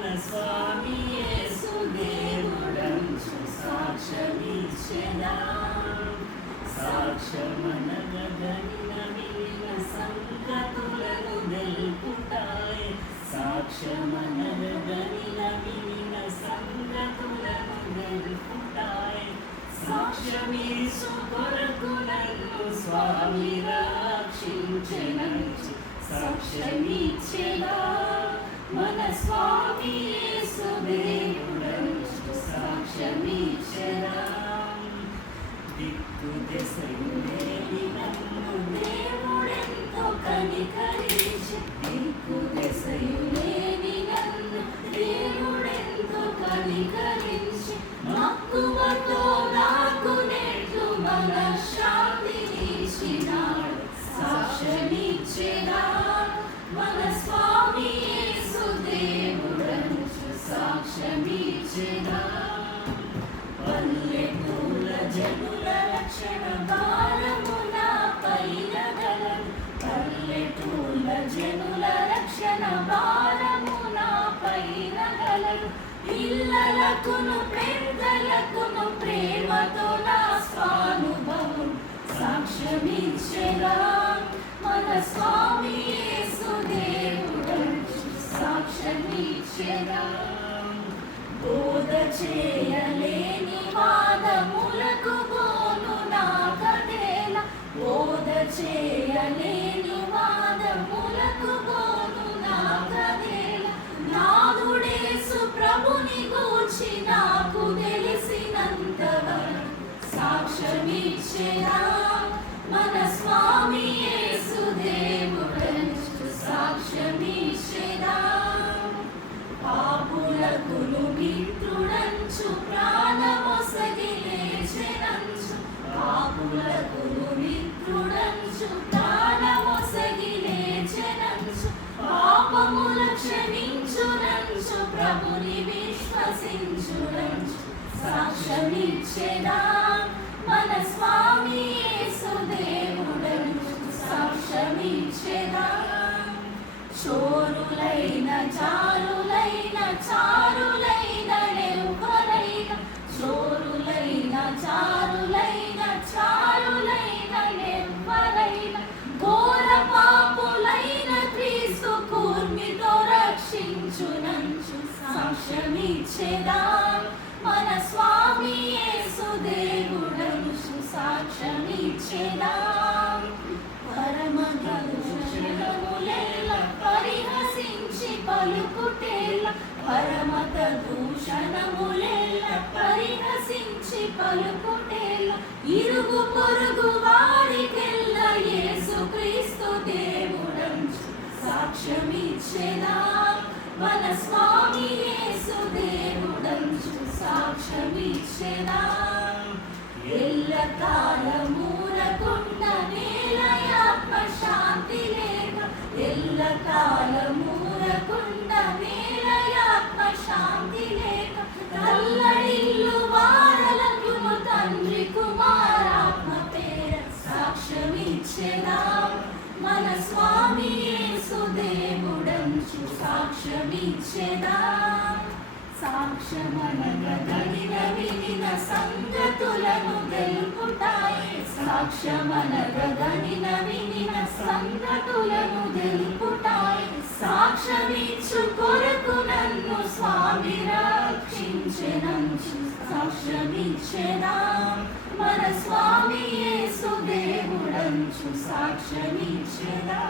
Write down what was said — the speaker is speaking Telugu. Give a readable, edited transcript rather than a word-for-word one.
మన స్వామి యేసు దేవుడంచు సాక్ష్యమిచ్చెదా. సాక్ష్యమనగదనిన వినిన సంగతులను తెలుపుటాయే. సాక్ష్యమనగదనిన వినిన సంగతులను తెలుపుటాయే. సాక్ష్యమీసు కొరకు నన్ను స్వామి రక్షించెనంచు సాక్ష్యమిచ్చెదా. మన స్వామి యేసు దేవుడంచు సాక్ష్యమిచ్చెదా. దిక్కు దశయు లేని నన్ను దేవుడెంతో కనికరించి. దిక్కు దశయు లేని నన్ను దేవుడెంతో కనికరించి. మక్కువతో నాకు నెట్లు మనశ్శాంతినిచ్చినాడు సాక్ష్యమిచ్చెదా. మన స్వామి యేసు దేవుడంచు సాక్ష్యమిచ్చెదా. పల్లెటూళ్ళ జనుల రక్షణ భారమున పైన గలదు. పల్లెటూళ్ళ జనుల రక్షణ భారమున పైన గలదు. పిల్లలకును పెద్దలకును ప్రేమతో నా స్వానుభవం సాక్ష్యమిచ్చెదా. మన స్వామి యేసు దేవుడంచు సాక్ష్యమిచ్చెదా. బోధ చేయలేని వాదములకు గోను నాకదేల. బోధ చేయలేని వాదములకు గోను నాకదేల. నాదుడేసు ప్రభుని గూర్చి నాకు తెలిసినంతవరకు సాక్ష్యమిచ్చెదా. మన స్వామి యేసు దేవుడంచు సాక్ష్యమిచ్చెదా. పాపులకును మిత్రుడంచు ప్రాణమొసగి లేచెనంచు. పాపులకును మిత్రుడంచు ప్రాణమొసగి లేచెనంచు. పాపముల క్షమించునంచు ప్రభుని విశ్వసించునంచు సాక్ష్యమిచ్చెదా. మన స్వామి యేసు దేవుడంచు సాక్ష్యమిచ్చెదా. చోరులైన చారులైన చారులైన ఎవరైనా. చోరులైన చారులైన చారులైన ఎవరైనా. ఘోర పాపులైన క్రీస్తు కూర్మితో రక్షించునంచు సాక్ష్యమిచ్చెదా. మన స్వామి యేసు దేవుడంచు సాక్ష్యమిచ్చెదా. పరమదూషణములెల్ల పరిహసించి పలుకుటేల. పరమత దూషణములెల్ల పరిహసించి పలుకుటేల. ఇరుగు పొరుగు వారికెల్ల యేసు క్రీస్తు దేవుడంచు సాక్ష్యమిచ్చెదా. మన స్వామి యేసు దేవుడంచు సాక్ష్యమిచ్చెదా. ఎల్లకాలమూరకుండ నేలయాత్మ శాంతి లేక. ఎల్లకాలమూరకుండ నేలయాత్మ శాంతి లేక. కల్లడిల్లు వారలకును తండ్రి కుమారాత్మ పేర సాక్ష్యమిచ్చెదా. మన స్వామి యేసు దేవుడంచు సాక్ష్యమిచ్చెదా. సాక్ష్యమనగదనిన వినిన సంగతులను తెలుపుటాయే. సాక్ష్యమనగదనిన వినిన సంగతులను తెలుపుటాయే. సాక్ష్యమిచ్చు కొరకు నన్ను స్వామి రక్షించెనంచు సాక్ష్యమిచ్చెదా. మన స్వామి యేసు దేవుడంచు సాక్ష్యమిచ్చెదా.